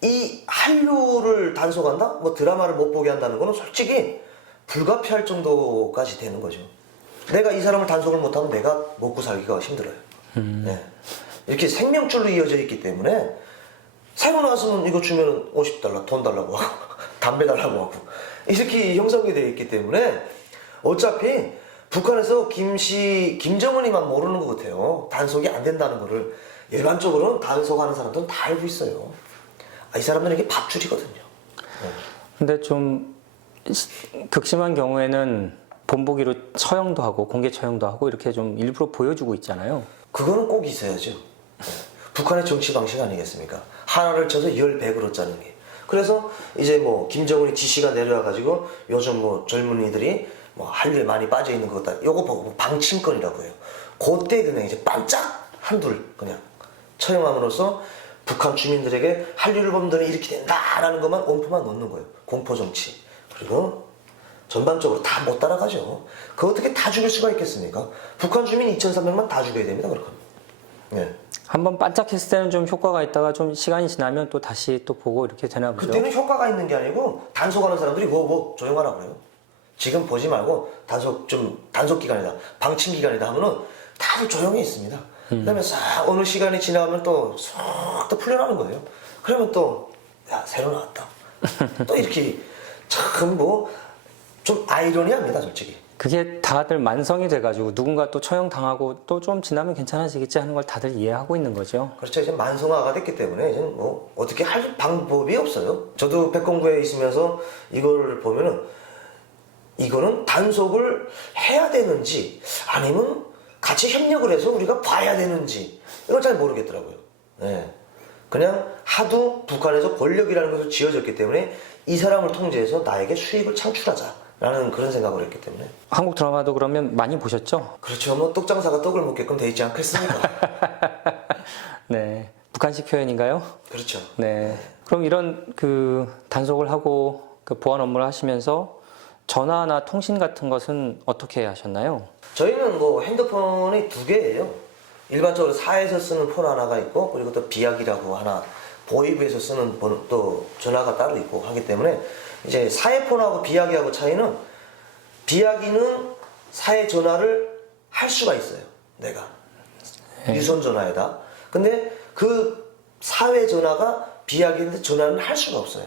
이 한류를 단속한다? 뭐 드라마를 못 보게 한다는 거는 솔직히 불가피할 정도까지 되는 거죠. 내가 이 사람을 단속을 못하면 내가 먹고 살기가 힘들어요. 네. 이렇게 생명줄로 이어져 있기 때문에 새로 나왔으면 이거 주면 50달러 돈 달라고 하고 담배 달라고 하고 이렇게 형성이 되어 있기 때문에 어차피 북한에서 김정은이만 모르는 것 같아요. 단속이 안 된다는 거를. 일반적으로는 단속하는 사람들은 다 알고 있어요. 이 사람들은 이게 밥줄이거든요. 네. 근데 좀 극심한 경우에는 본보기로 처형도 하고 공개 처형도 하고 이렇게 좀 일부러 보여주고 있잖아요. 그거는 꼭 있어야죠. 네. 북한의 정치 방식 아니겠습니까? 하나를 쳐서 10백으로 짜는 게. 그래서 이제 뭐 김정은이 지시가 내려와가지고 요즘 뭐 젊은이들이 뭐 한류에 많이 빠져 있는 것 같다. 요거 보고 방침권이라고 해요. 그때 그냥 이제 반짝 한둘 그냥 처형함으로써 북한 주민들에게 한류를 보면 너는 이렇게 된다라는 것만 온표만 넣는 거예요. 공포 정치. 그리고 전반적으로 다 못 따라가죠. 그 어떻게 다 죽일 수가 있겠습니까? 북한 주민 2,300만 다 죽여야 됩니다. 그렇게. 네. 한번 반짝했을 때는 좀 효과가 있다가 좀 시간이 지나면 또 다시 또 보고 이렇게 되나 보죠. 그때는 효과가 있는 게 아니고 단속하는 사람들이 뭐 조용하라 그래요. 지금 보지 말고 단속 기간이다, 방침 기간이다 하면은 다들 조용히 있습니다. 그러면 싹 어느 시간이 지나가면 또 쏙 또 풀려나는 거예요. 그러면 또 야 새로 나왔다. 또 이렇게 참 뭐 좀 아이러니합니다, 솔직히. 그게 다들 만성이 돼가지고 누군가 또 처형당하고 또 좀 지나면 괜찮아지겠지 하는 걸 다들 이해하고 있는 거죠. 그렇죠. 이제 만성화가 됐기 때문에 이제 뭐 어떻게 할 방법이 없어요. 저도 백공구에 있으면서 이걸 보면은 이거는 단속을 해야 되는지 아니면 같이 협력을 해서 우리가 봐야 되는지 이걸 잘 모르겠더라고요. 네. 그냥 하도 북한에서 권력이라는 것을 지어졌기 때문에 이 사람을 통제해서 나에게 수익을 창출하자라는 그런 생각을 했기 때문에. 한국 드라마도 그러면 많이 보셨죠? 그렇죠. 뭐 떡장사가 떡을 먹게끔 돼 있지 않겠습니까? 네. 북한식 표현인가요? 그렇죠. 네. 그럼 이런 그 단속을 하고 그 보안 업무를 하시면서 전화나 통신 같은 것은 어떻게 하셨나요? 저희는 뭐 핸드폰이 2개예요. 일반적으로 사에서 쓰는 폰 하나가 있고 그리고 또 비약이라고 하나 보이브에서 쓰는 또 전화가 따로 있고 하기 때문에 이제 사의 폰하고 비약이하고 차이는 비약이는 사의 전화를 할 수가 있어요. 내가 유선 전화에다. 근데 그 사회 전화가 비약인데 전화는 할 수가 없어요.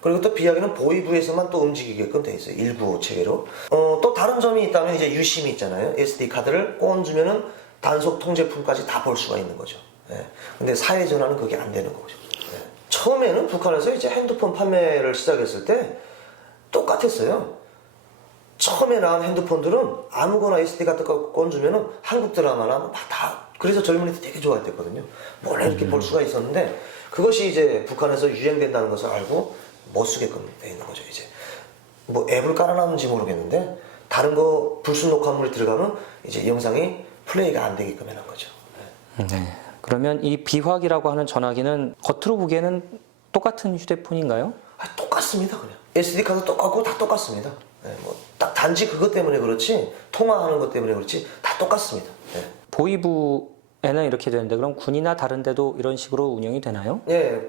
그리고 또 비약이는 보이브에서만 또 움직이게끔 돼 있어요. 195 체계로. 또 다른 점이 있다면 이제 유심이 있잖아요. SD 카드를 꽂으면은 단속 통제품까지 다 볼 수가 있는 거죠. 예. 근데 사회 전화는 그게 안 되는 거죠. 예. 처음에는 북한에서 이제 핸드폰 판매를 시작했을 때 똑같았어요. 처음에 나온 핸드폰들은 아무거나 SD 카드 꽂으면은 한국 드라마나 다 그래서 젊은이들 되게 좋아했댔거든요. 몰래 이렇게 볼 수가 있었는데 그것이 이제 북한에서 유행된다는 것을 알고 못 쓰게끔 돼 있는 거죠. 이제 뭐 앱을 깔아놨는지 모르겠는데 다른 거 불순 녹화물이 들어가면 이제 영상이 플레이가 안 되게끔 해놓은 거죠. 네. 그러면 이 비확이라고 하는 전화기는 겉으로 보기에는 똑같은 휴대폰인가요? 똑같습니다. 그냥 SD 카드 똑같고 다 똑같습니다. 네, 뭐 딱 단지 그것 때문에 그렇지 통화하는 것 때문에 그렇지 다 똑같습니다. 네. 보이부에는 이렇게 되는데 그럼 군이나 다른 데도 이런 식으로 운영이 되나요? 예,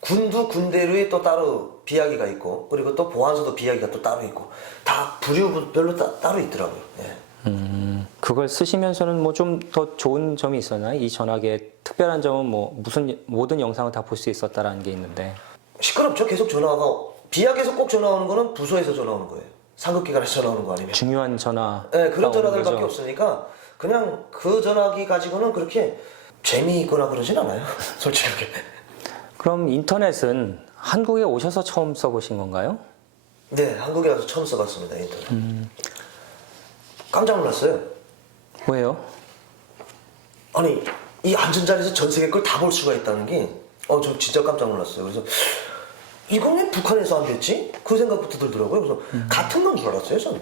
군도 군대로의 또 따로 비하기가 있고 그리고 또 보안소도 비하기가 또 따로 있고 다 부류별로 따로 있더라고요. 예. 그걸 쓰시면서는 뭐 좀 더 좋은 점이 있었나요? 이 전화기의 특별한 점은 뭐 무슨 모든 영상을 다 볼 수 있었다라는 게 있는데. 시끄럽죠. 계속 전화가 비약에서 꼭 전화 오는 거는 부서에서 전화 오는 거예요. 상급기관에서 전화 오는 거 아니면. 중요한 전화. 네, 그런 전화들밖에 없으니까 그냥 그 전화기 가지고는 그렇게 재미있거나 그러진 않아요. 솔직하게. 그럼 인터넷은 한국에 오셔서 처음 써보신 건가요? 네, 한국에 와서 처음 써봤습니다. 인터넷. 깜짝 놀랐어요. 왜요? 아니 이 앉은 자리에서 전 세계 걸 다 볼 수가 있다는 게 저 진짜 깜짝 놀랐어요. 그래서 이건 왜 북한에서 안 됐지? 그 생각부터 들더라고요. 그래서 같은 건 줄 알았어요, 저는.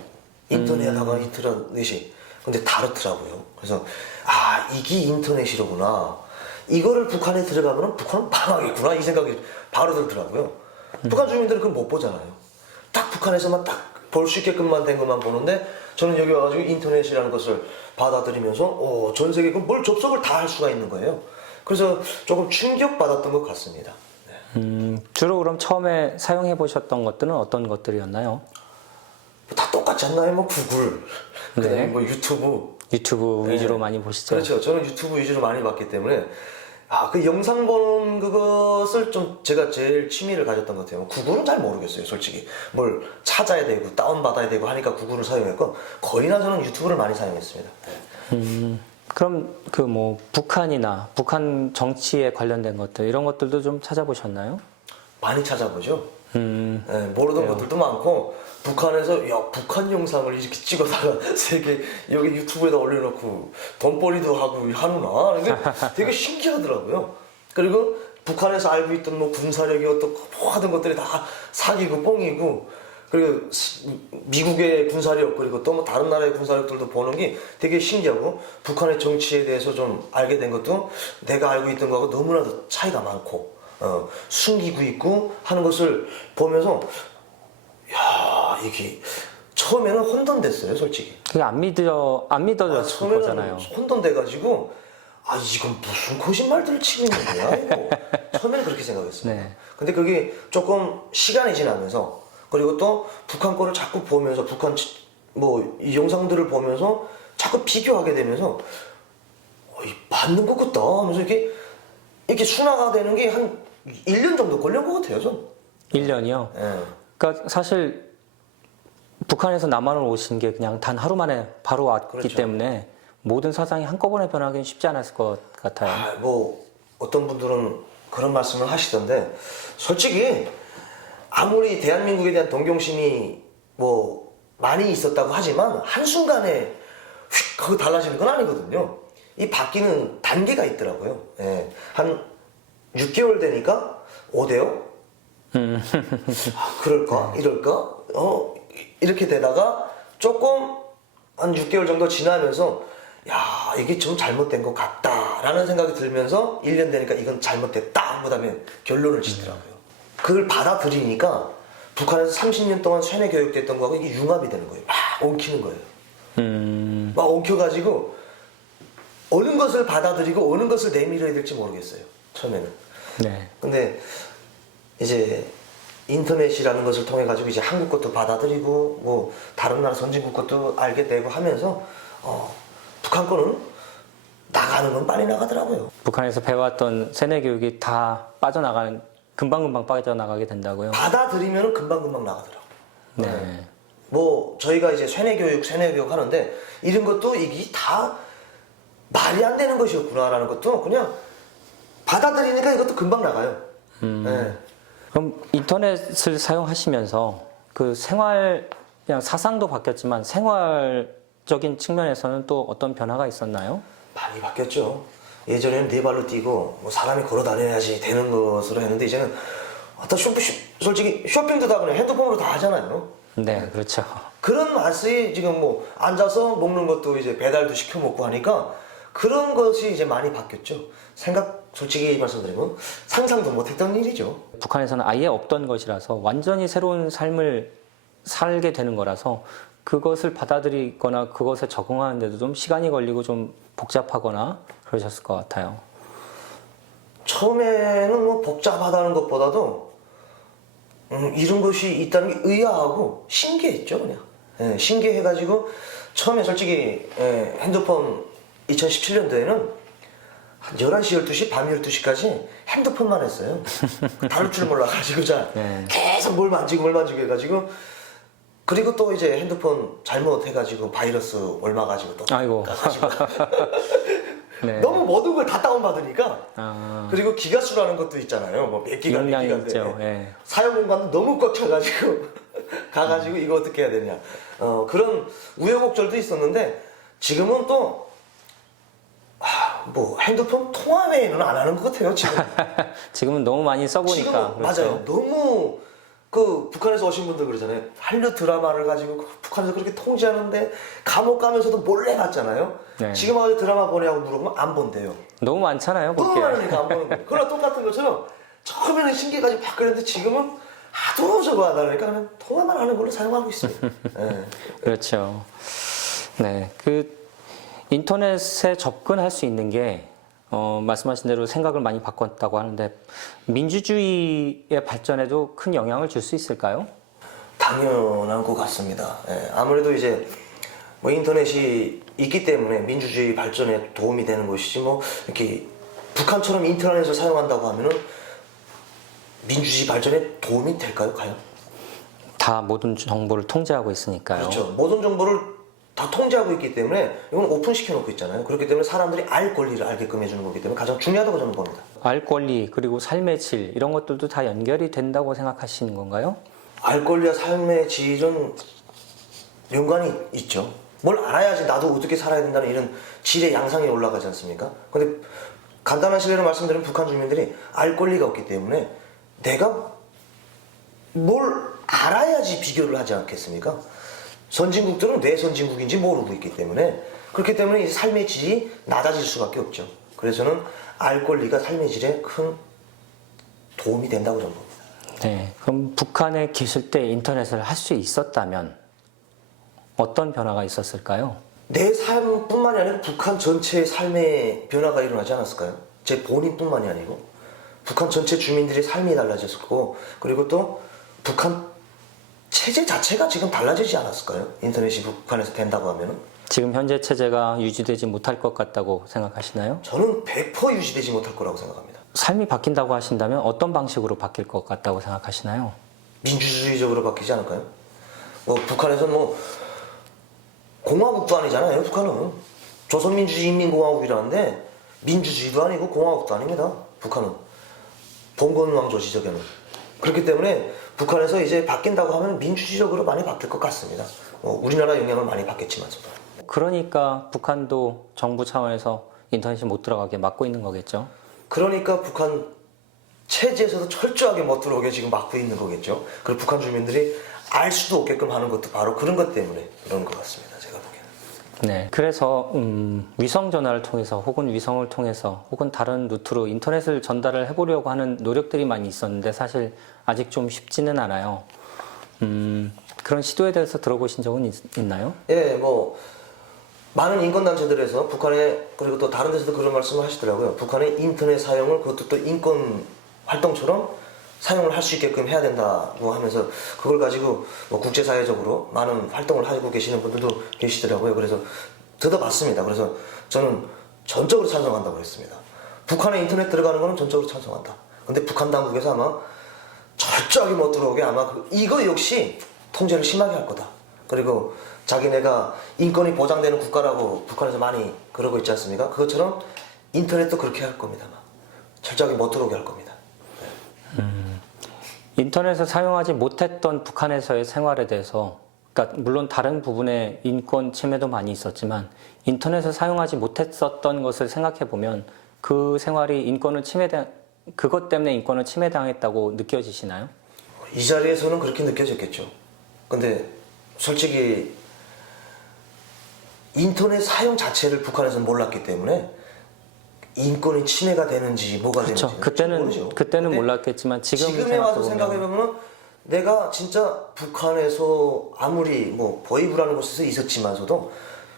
인터넷하고 인터넷이. 근데 다르더라고요. 그래서 이게 인터넷이로구나. 이거를 북한에 들어가면 북한은 망하겠구나. 이 생각이 바로 들더라고요. 북한 주민들은 그걸 못 보잖아요. 딱 북한에서만 딱 볼 수 있게끔만 된 것만 보는데 저는 여기 와가지고 인터넷이라는 것을 받아들이면서 전 세계 뭘 접속을 다 할 수가 있는 거예요. 그래서 조금 충격받았던 것 같습니다. 네. 주로 그럼 처음에 사용해 보셨던 것들은 어떤 것들이었나요? 다 똑같지 않나요? 뭐 구글, 그다음에 뭐 유튜브 위주로 많이 보시죠? 그렇죠. 저는 유튜브 위주로 많이 봤기 때문에 그 영상 보는 그것을 좀 제가 제일 취미를 가졌던 것 같아요. 구글은 잘 모르겠어요, 솔직히. 뭘 찾아야 되고 다운받아야 되고 하니까 구글을 사용했고 거의나 저는 유튜브를 많이 사용했습니다. 그럼 그 뭐 북한이나 북한 정치에 관련된 것들 이런 것들도 좀 찾아보셨나요? 많이 찾아보죠. 네, 모르던 그래요. 것들도 많고 북한에서 북한 영상을 이렇게 찍어다가 세계 여기 유튜브에다 올려놓고 돈벌이도 하고 하누나 이게 되게 신기하더라고요. 그리고 북한에서 알고 있던 뭐 군사력이 어떤 뭐 하던 것들이 다 사기고 뻥이고 그리고 미국의 군사력 그리고 또 뭐 다른 나라의 군사력들도 보는 게 되게 신기하고 북한의 정치에 대해서 좀 알게 된 것도 내가 알고 있던 거하고 너무나도 차이가 많고 숨기고 있고 하는 것을 보면서 이게 처음에는 혼돈됐어요, 솔직히. 그게 안 믿어졌을 처음에는 거잖아요. 혼돈돼가지고 이건 무슨 거짓말들을 치고 있는 거야 이거. 처음에는 그렇게 생각했어요. 네. 근데 그게 조금 시간이 지나면서 그리고 또 북한 거를 자꾸 보면서 북한 이 영상들을 보면서 자꾸 비교하게 되면서 맞는 것 같다 하면서 이렇게 순화가 되는 게 한 1년 정도 걸린 것 같아요, 전. 1년이요? 예. 그러니까 사실 북한에서 남한을 오신 게 그냥 단 하루 만에 바로 왔기 그렇죠. 때문에 모든 사상이 한꺼번에 변하기는 쉽지 않았을 것 같아요. 어떤 분들은 그런 말씀을 하시던데 솔직히 아무리 대한민국에 대한 동경심이 많이 있었다고 하지만 한순간에 휙 하고 달라지는 건 아니거든요. 이 바뀌는 단계가 있더라고요. 예. 한 6개월 되니까 5대요? 그럴까? 이럴까? 이렇게 되다가 조금 한 6개월 정도 지나면서 이게 좀 잘못된 것 같다라는 생각이 들면서 1년 되니까 이건 잘못됐다 그 다음에 결론을 짓더라고요. 그걸 받아들이니까 북한에서 30년 동안 세뇌 교육됐던 거하고 이게 융합이 되는 거예요. 막 엉키는 거예요. 막 엉켜가지고 어느 것을 받아들이고 어느 것을 내밀어야 될지 모르겠어요. 처음에는. 네. 근데 이제 인터넷이라는 것을 통해 가지고 이제 한국 것도 받아들이고 뭐 다른 나라 선진국 것도 알게 되고 하면서 북한 거는 나가는 건 빨리 나가더라고요. 북한에서 배워왔던 세뇌 교육이 다 금방금방 빠져나가게 된다고요? 받아들이면 금방금방 나가더라고요. 네. 저희가 이제 세뇌 교육 하는데 이런 것도 이게 다 말이 안 되는 것이었구나라는 것도 그냥 받아들이니까 이것도 금방 나가요. 네. 그럼 인터넷을 사용하시면서 그 그냥 사상도 바뀌었지만 생활적인 측면에서는 또 어떤 변화가 있었나요? 많이 바뀌었죠. 예전에는 네 발로 뛰고 사람이 걸어 다녀야지 되는 것으로 했는데 이제는 솔직히 쇼핑도 다 그냥 핸드폰으로 다 하잖아요. 네, 그렇죠. 그런 맛이 지금 앉아서 먹는 것도 이제 배달도 시켜 먹고 하니까 그런 것이 이제 많이 바뀌었죠. 솔직히 말씀드리면 상상도 못했던 일이죠. 북한에서는 아예 없던 것이라서 완전히 새로운 삶을 살게 되는 거라서 그것을 받아들이거나 그것에 적응하는데도 좀 시간이 걸리고 좀 복잡하거나 그러셨을 것 같아요. 처음에는 뭐 복잡하다는 것보다도 이런 것이 있다는 게 의아하고 신기했죠, 그냥. 예, 신기해가지고 처음에 솔직히 핸드폰 2017년도에는 한 11시, 12시, 밤 12시까지 핸드폰만 했어요. 다룰 줄 몰라가지고 네. 계속 뭘 만지고 해가지고 그리고 또 이제 핸드폰 잘못해가지고 바이러스 얼마 가지고 또 아이고. 가가지고 네. 너무 모든 걸 다 다운받으니까 아, 그리고 기가수라는 것도 있잖아요. 뭐 몇 기가 몇 용량이 기가인데 있죠. 예. 사용 공간도 너무 꽉 차가지고 가가지고 이거 어떻게 해야 되냐 그런 우여곡절도 있었는데 지금은 또 뭐 핸드폰 통화 외에는 안 하는 것 같아요 지금. 지금은 너무 많이 써보니까. 지금은 그렇죠. 맞아요. 너무 그 북한에서 오신 분들 그러잖아요. 한류 드라마를 가지고 북한에서 그렇게 통제하는데 감옥 가면서도 몰래 봤잖아요. 네. 지금 어디 드라마 보냐고 물어보면 안 본대요. 너무 많잖아요, 너무 볼게. 많으니까 안 보는 거예요. 그거랑 똑같은 것처럼 처음에는 신기해가지고 막 그랬는데 지금은 하도 저거 하다니까 그냥 통화만 하는 걸로 사용하고 있습니다. 예. 그렇죠. 네, 그 인터넷에 접근할 수 있는 게 말씀하신 대로 생각을 많이 바꿨다고 하는데 민주주의의 발전에도 큰 영향을 줄 수 있을까요? 당연한 것 같습니다. 예. 아무래도 이제 뭐 인터넷이 있기 때문에 민주주의 발전에 도움이 되는 것이지 뭐 이렇게 북한처럼 인터넷을 사용한다고 하면은 민주주의 발전에 도움이 될까요, 과연? 다 모든 정보를 통제하고 있으니까요. 그렇죠. 모든 정보를 다 통제하고 있기 때문에 이건 오픈시켜 놓고 있잖아요. 그렇기 때문에 사람들이 알 권리를 알게끔 해주는 거기 때문에 가장 중요하다고 저는 봅니다. 알 권리 그리고 삶의 질 이런 것들도 다 연결이 된다고 생각하시는 건가요? 알 권리와 삶의 질은 연관이 있죠. 뭘 알아야지 나도 어떻게 살아야 된다는 이런 질의 양상이 올라가지 않습니까? 근데 간단한 실례로 말씀드리면 북한 주민들이 알 권리가 없기 때문에 내가 뭘 알아야지 비교를 하지 않겠습니까? 선진국들은 왜 선진국인지 모르고 있기 때문에 그렇기 때문에 이 삶의 질이 낮아질 수밖에 없죠. 그래서 저는 알 권리가 삶의 질에 큰 도움이 된다고 저는 봅니다. 네. 그럼 북한에 계실 때 인터넷을 할 수 있었다면 어떤 변화가 있었을까요? 내 삶뿐만이 아니라 북한 전체의 삶의 변화가 일어나지 않았을까요? 제 본인뿐만이 아니고 북한 전체 주민들의 삶이 달라졌을 거고 그리고 또 북한 체제 자체가 지금 달라지지 않았을까요? 인터넷이 북한에서 된다고 하면은 지금 현재 체제가 유지되지 못할 것 같다고 생각하시나요? 저는 100% 유지되지 못할 거라고 생각합니다. 삶이 바뀐다고 하신다면 어떤 방식으로 바뀔 것 같다고 생각하시나요? 민주주의적으로 바뀌지 않을까요? 뭐 북한에서 뭐 공화국도 아니잖아요. 북한은 조선민주주의인민공화국이라는데 민주주의도 아니고 공화국도 아닙니다. 북한은 봉건왕조 시절에는 그렇기 때문에 북한에서 이제 바뀐다고 하면 민주주의적으로 많이 바뀔 것 같습니다. 우리나라 영향을 많이 받겠지만서도. 그러니까 북한도 정부 차원에서 인터넷이 못 들어가게 막고 있는 거겠죠? 그러니까 북한 체제에서도 철저하게 못 들어오게 지금 막고 있는 거겠죠. 그리고 북한 주민들이 알 수도 없게끔 하는 것도 바로 그런 것 때문에 그런 것 같습니다. 제가 보기에는. 네. 그래서 위성 전화를 통해서 혹은 위성을 통해서 혹은 다른 루트로 인터넷을 전달을 해보려고 하는 노력들이 많이 있었는데 사실 아직 좀 쉽지는 않아요. 그런 시도에 대해서 들어보신 적은 있나요? 예, 뭐 많은 인권단체들에서 북한에 그리고 또 다른 데서도 그런 말씀을 하시더라고요. 북한의 인터넷 사용을 그것도 또 인권 활동처럼 사용을 할 수 있게끔 해야 된다고 하면서 그걸 가지고 뭐 국제사회적으로 많은 활동을 하고 계시는 분들도 계시더라고요. 그래서 들어봤습니다. 그래서 저는 전적으로 찬성한다고 그랬습니다. 북한에 인터넷 들어가는 거는 전적으로 찬성한다. 근데 북한 당국에서 아마 철저하게 못 들어오게 아마 이거 역시 통제를 심하게 할 거다. 그리고 자기네가 인권이 보장되는 국가라고 북한에서 많이 그러고 있지 않습니까? 그것처럼 인터넷도 그렇게 할 겁니다. 아마. 철저하게 못 들어오게 할 겁니다. 인터넷을 사용하지 못했던 북한에서의 생활에 대해서 그러니까 물론 다른 부분의 인권 침해도 많이 있었지만 인터넷을 사용하지 못했었던 것을 생각해 보면 그 생활이 그것 때문에 인권을 침해당했다고 느껴지시나요? 이 자리에서는 그렇게 느껴졌겠죠. 근데 솔직히 인터넷 사용 자체를 북한에서는 몰랐기 때문에 인권이 침해가 되는지 뭐가 그렇죠. 되는지 그때는 몰랐겠지만 지금에 와서 생각해보면 내가 진짜 북한에서 아무리 뭐 보이브라는 곳에서 있었지만서도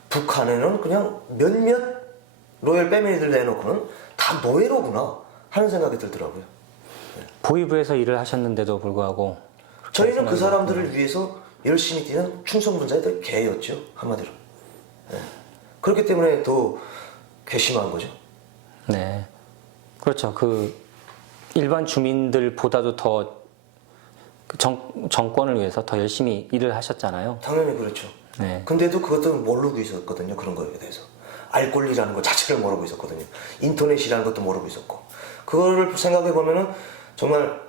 북한에는 그냥 몇몇 로열 패밀리들 내놓고는 다 노예로구나. 하는 생각이 들더라고요. 보위부에서 일을 하셨는데도 불구하고 저희는 그 사람들을 위해서 열심히 뛰는 충성분자들 개였죠, 한마디로. 예. 그렇기 때문에 더 괘씸한 거죠. 네, 그렇죠. 그 일반 주민들보다도 더 그 정권을 위해서 더 열심히 일을 하셨잖아요. 당연히 그렇죠. 네, 근데도 그것도 모르고 있었거든요. 그런 거에 대해서. 알 권리라는 것 자체를 모르고 있었거든요. 인터넷이라는 것도 모르고 있었고. 그거를 생각해 보면은 정말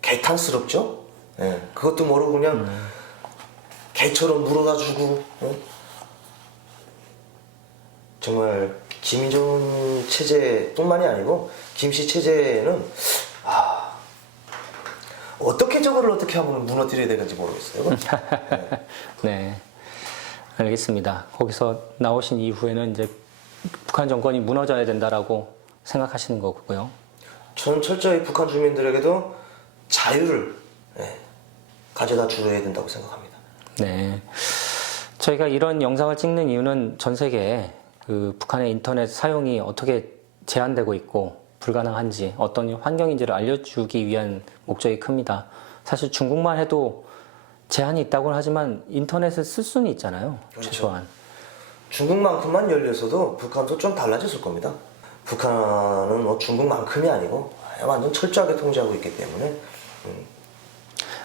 개탄스럽죠. 예. 그것도 모르고 그냥 개처럼 물어다 주고. 정말 김정은 체제뿐만이 아니고 김씨 체제는 어떻게 저거를 어떻게 하면 무너뜨려야 되는지 모르겠어요. 네, 알겠습니다. 거기서 나오신 이후에는 이제 북한 정권이 무너져야 된다라고 생각하시는 거고요. 저는 철저히 북한 주민들에게도 자유를 가져다 주어야 된다고 생각합니다. 네, 저희가 이런 영상을 찍는 이유는 전 세계에 그 북한의 인터넷 사용이 어떻게 제한되고 있고 불가능한지 어떤 환경인지를 알려주기 위한 목적이 큽니다. 사실 중국만 해도 제한이 있다고는 하지만 인터넷을 쓸 수는 있잖아요. 그렇죠. 최소한. 중국만큼만 열렸어도 북한도 좀 달라졌을 겁니다. 북한은 뭐 중국만큼이 아니고 완전 철저하게 통제하고 있기 때문에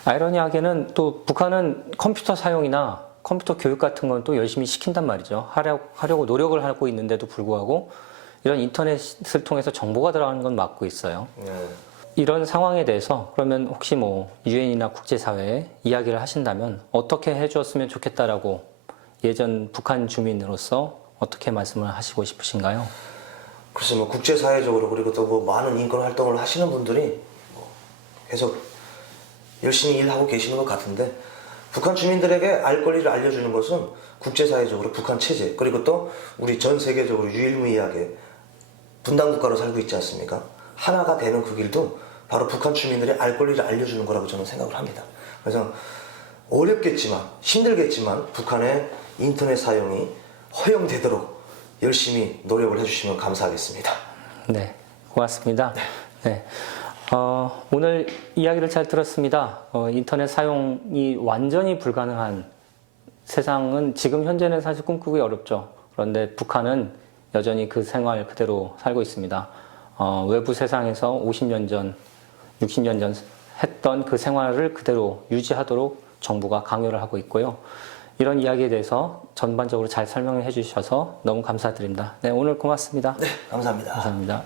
아이러니하게는 또 북한은 컴퓨터 사용이나 컴퓨터 교육 같은 건 또 열심히 시킨단 말이죠. 하려고 노력을 하고 있는데도 불구하고 이런 인터넷을 통해서 정보가 들어가는 건 막고 있어요. 이런 상황에 대해서 그러면 혹시 뭐 유엔이나 국제사회에 이야기를 하신다면 어떻게 해주었으면 좋겠다라고 예전 북한 주민으로서 어떻게 말씀을 하시고 싶으신가요? 글쎄 뭐 국제사회적으로 그리고 또 뭐 많은 인권 활동을 하시는 분들이 뭐 계속 열심히 일하고 계시는 것 같은데 북한 주민들에게 알 권리를 알려주는 것은 국제사회적으로 북한 체제 그리고 또 우리 전 세계적으로 유일무이하게 분단국가로 살고 있지 않습니까? 하나가 되는 그 길도 바로 북한 주민들의 알 권리를 알려주는 거라고 저는 생각을 합니다. 그래서 어렵겠지만 힘들겠지만 북한의 인터넷 사용이 허용되도록 열심히 노력을 해주시면 감사하겠습니다. 네, 고맙습니다. 네. 오늘 이야기를 잘 들었습니다. 인터넷 사용이 완전히 불가능한 세상은 지금 현재는 사실 꿈꾸기 어렵죠. 그런데 북한은 여전히 그 생활 그대로 살고 있습니다. 외부 세상에서 50년 전, 60년 전 했던 그 생활을 그대로 유지하도록 정부가 강요를 하고 있고요. 이런 이야기에 대해서 전반적으로 잘 설명해 주셔서 너무 감사드립니다. 네, 오늘 고맙습니다. 네, 감사합니다. 감사합니다.